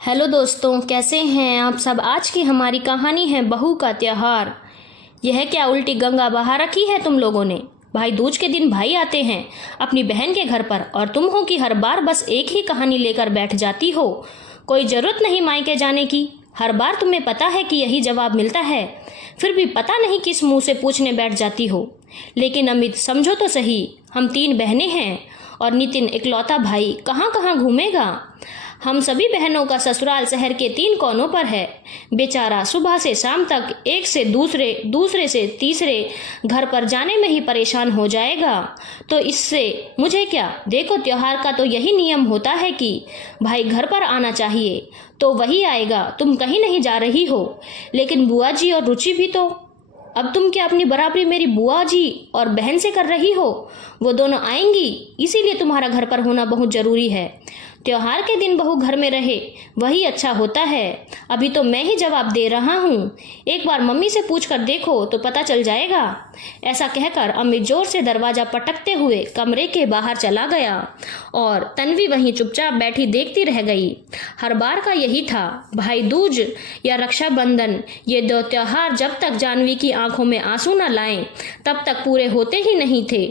Hello दोस्तों, कैसे हैं आप सब। आज की हमारी कहानी है बहू का त्योहार। यह क्या उल्टी गंगा बहा रखी है तुम लोगों ने। भाई दूज के दिन भाई आते हैं अपनी बहन के घर पर और तुम हो कि हर बार बस एक ही कहानी लेकर बैठ जाती हो। कोई जरूरत नहीं मायके जाने की। हर बार तुम्हें पता है कि यही जवाब मिलता है, फिर भी पता नहीं किस मुंह से पूछने बैठ जाती हो। लेकिन अमित, समझो तो सही, हम 3 बहनें हैं और नितिन इकलौता भाई कहाँ कहाँ घूमेगा। हम सभी बहनों का ससुराल शहर के 3 कोनों पर है। बेचारा सुबह से शाम तक एक से दूसरे, दूसरे से तीसरे घर पर जाने में ही परेशान हो जाएगा। तो इससे मुझे क्या। देखो, त्योहार का तो यही नियम होता है कि भाई घर पर आना चाहिए तो वही आएगा, तुम कहीं नहीं जा रही हो। लेकिन बुआ जी और रुचि भी तो। अब तुम क्या अपनी बराबरी मेरी बुआ जी और बहन से कर रही हो। वो दोनों आएंगी, इसीलिए तुम्हारा घर पर होना बहुत जरूरी है। त्योहार के दिन बहू घर में रहे वही अच्छा होता है। अभी तो मैं ही जवाब दे रहा हूँ, एक बार मम्मी से पूछ कर देखो तो पता चल जाएगा। ऐसा कहकर अमित जोर से दरवाजा पटकते हुए कमरे के बाहर चला गया और तन्वी वहीं चुपचाप बैठी देखती रह गई। हर बार का यही था, भाई दूज या रक्षाबंधन, ये 2 त्योहार जब तक जानवी की आंखों में आंसू न लाएं तब तक पूरे होते ही नहीं थे।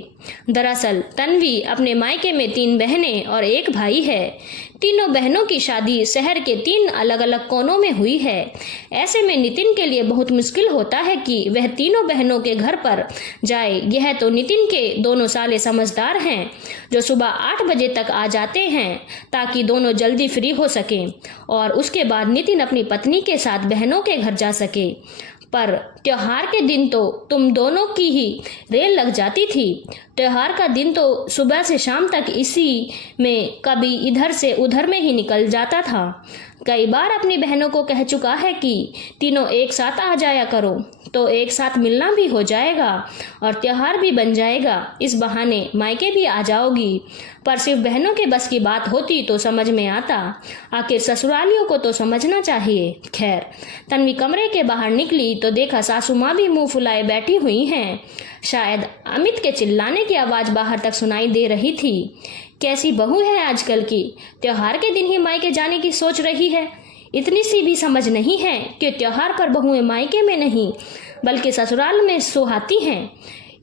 दरअसल तन्वी अपने मायके में 3 बहनें और 1 भाई है। तीनों बहनों की शादी शहर के 3 अलग अलग कोनों में हुई है। ऐसे में नितिन के लिए बहुत मुश्किल होता है कि वह तीनों बहनों के घर पर जाए। यह तो नितिन के दोनों साले समझदार हैं जो सुबह 8 बजे तक आ जाते हैं ताकि दोनों जल्दी फ्री हो सकें और उसके बाद नितिन अपनी पत्नी के साथ बहनों के घर जा सके। पर त्योहार के दिन तो तुम दोनों की ही रेल लग जाती थी। त्योहार का दिन तो सुबह से शाम तक इसी में, कभी इधर से उधर में ही निकल जाता था। कई बार अपनी बहनों को कह चुका है कि तीनों एक साथ आ जाया करो तो एक साथ मिलना भी हो जाएगा और त्योहार भी बन जाएगा। इस बहाने मायके भी आ जाओगी। पर सिर्फ बहनों के बस की बात होती तो समझ में आता, आखिर ससुरालियों को तो समझना चाहिए। खैर, तन्वी कमरे के बाहर निकली तो देखा सासू माँ भी मुंह फुलाए बैठी हुई हैं। शायद अमित के चिल्लाने की आवाज बाहर तक सुनाई दे रही थी। कैसी बहू है आजकल की, त्योहार के दिन ही मायके जाने की सोच रही है। इतनी सी भी समझ नहीं है कि त्योहार पर बहुएं मायके में नहीं बल्कि ससुराल में सुहाती हैं।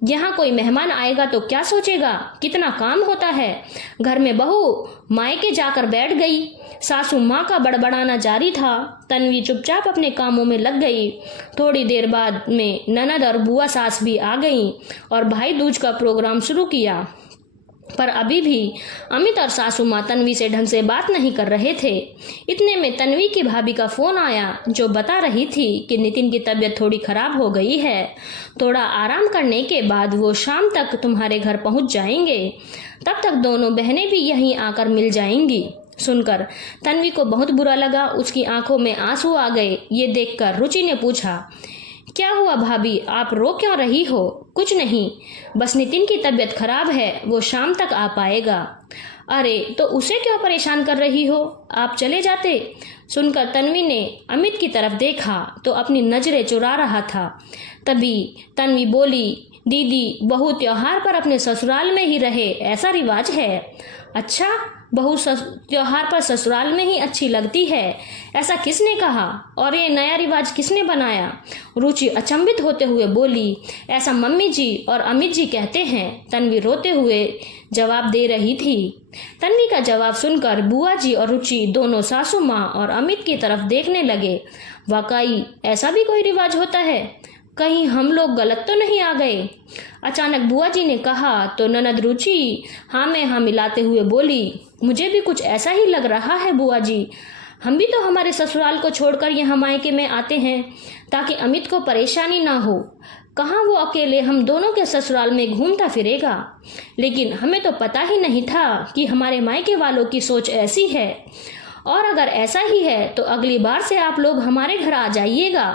यहाँ कोई मेहमान आएगा तो क्या सोचेगा, कितना काम होता है। घर में बहू मायके जाकर बैठ गई। सासू माँ का बड़बड़ाना जारी था। तन्वी चुपचाप अपने कामों में लग गई। थोड़ी देर बाद में ननद और बुआ सास भी आ गईं और भाई दूज का प्रोग्राम शुरू किया। पर अभी भी अमित और सासू माँ तन्वी से ढंग से बात नहीं कर रहे थे। इतने में तन्वी की भाभी का फोन आया जो बता रही थी कि नितिन की तबीयत थोड़ी खराब हो गई है। थोड़ा आराम करने के बाद वो शाम तक तुम्हारे घर पहुंच जाएंगे। तब तक दोनों बहनें भी यहीं आकर मिल जाएंगी। सुनकर तन्वी को बहुत बुरा लगा। उसकी आंखों में आंसू आ गए। ये देखकर रुचि ने पूछा, क्या हुआ भाभी, आप रो क्यों रही हो। कुछ नहीं, बस नितिन की तबीयत खराब है, वो शाम तक आ पाएगा। अरे तो उसे क्यों परेशान कर रही हो, आप चले जाते। सुनकर तन्वी ने अमित की तरफ देखा तो अपनी नजरें चुरा रहा था। तभी तन्वी बोली, दीदी, बहू त्योहार पर अपने ससुराल में ही रहे, ऐसा रिवाज है। अच्छा, बहू त्योहार पर ससुराल में ही अच्छी लगती है, ऐसा किसने कहा और ये नया रिवाज किसने बनाया। रुचि अचंभित होते हुए बोली, ऐसा मम्मी जी और अमित जी कहते हैं। तन्वी रोते हुए जवाब दे रही थी। तन्वी का जवाब सुनकर बुआ जी और रुचि दोनों सासू माँ और अमित की तरफ देखने लगे। वाकई ऐसा भी कोई रिवाज होता है, कहीं हम लोग गलत तो नहीं आ गए। अचानक बुआ जी ने कहा तो ननद रुचि हाँ में हाँ मिलाते हुए बोली, मुझे भी कुछ ऐसा ही लग रहा है बुआ जी। हम भी तो हमारे ससुराल को छोड़कर यहाँ मायके में आते हैं ताकि अमित को परेशानी ना हो। कहाँ वो अकेले हम दोनों के ससुराल में घूमता फिरेगा। लेकिन हमें तो पता ही नहीं था कि हमारे मायके वालों की सोच ऐसी है। और अगर ऐसा ही है तो अगली बार से आप लोग हमारे घर आ जाइएगा।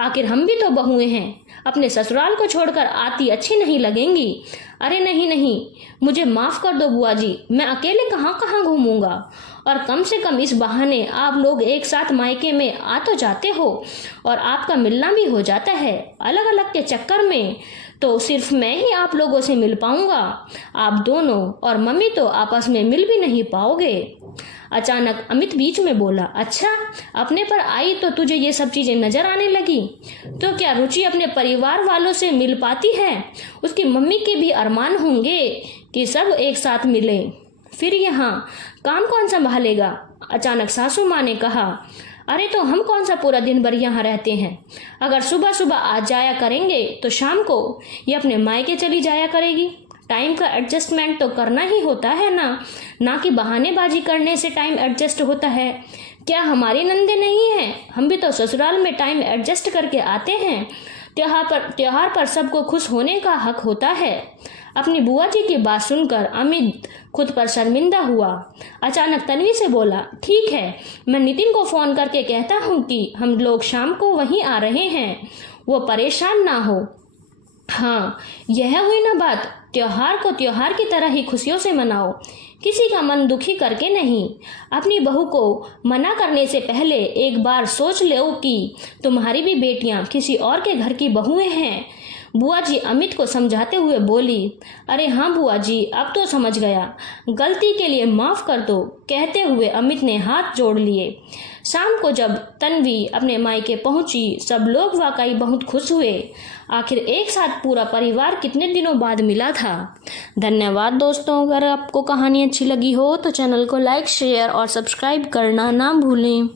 आखिर हम भी तो बहुएं हैं, अपने ससुराल को छोड़कर आती अच्छी नहीं लगेंगी। अरे नहीं नहीं, मुझे माफ कर दो बुआ जी, मैं अकेले कहाँ कहाँ घूमूंगा। और कम से कम इस बहाने आप लोग एक साथ मायके में आ तो जाते हो और आपका मिलना भी हो जाता है। अलग अलग के चक्कर में तो सिर्फ मैं ही आप लोगों से मिल पाऊंगा। आप दोनों और मम्मी तो आपस में मिल भी नहीं पाओगे। अचानक अमित बीच में बोला, अच्छा, अपने पर आई तो तुझे ये सब चीजें नजर आने लगी? तो क्या रुचि अपने परिवार वालों से मिल पाती है? उसकी मम्मी के भी अरमान होंगे कि सब एक साथ मिले। फिर यहाँ काम कौन संभालेगा? अचानक सासू माँ ने कहा, अरे तो हम कौन सा पूरा दिन भर यहाँ रहते हैं? अगर सुबह सुबह आ जाया करेंगे तो शाम को ये अपने मायके चली जाया करेगी। टाइम का एडजस्टमेंट तो करना ही होता है ना कि बहानेबाजी करने से टाइम एडजस्ट होता है। क्या हमारी नंदे नहीं हैं? हम भी तो ससुराल में टाइम एडजस्ट करके आते हैं। त्योहार पर सबको खुश होने का हक होता है। अपनी बुआ जी की बात सुनकर अमित खुद पर शर्मिंदा हुआ। अचानक तन्वी से बोला, ठीक है, मैं नितिन को फोन करके कहता हूँ कि हम लोग शाम को वहीं आ रहे हैं, वो परेशान ना हो। हाँ, यह हुई ना बात। त्योहार को त्योहार की तरह ही खुशियों से मनाओ, किसी का मन दुखी करके नहीं। अपनी बहू को मना करने से पहले एक बार सोच लो कि तुम्हारी भी बेटियां किसी और के घर की बहुएं हैं। बुआ जी अमित को समझाते हुए बोली, अरे हाँ बुआ जी, अब तो समझ गया, गलती के लिए माफ़ कर दो। कहते हुए अमित ने हाथ जोड़ लिए। शाम को जब तन्वी अपने मायके पहुंची, सब लोग वाकई बहुत खुश हुए। आखिर एक साथ पूरा परिवार कितने दिनों बाद मिला था। धन्यवाद दोस्तों। अगर आपको कहानी अच्छी लगी हो तो चैनल को लाइक, शेयर और सब्सक्राइब करना ना भूलें।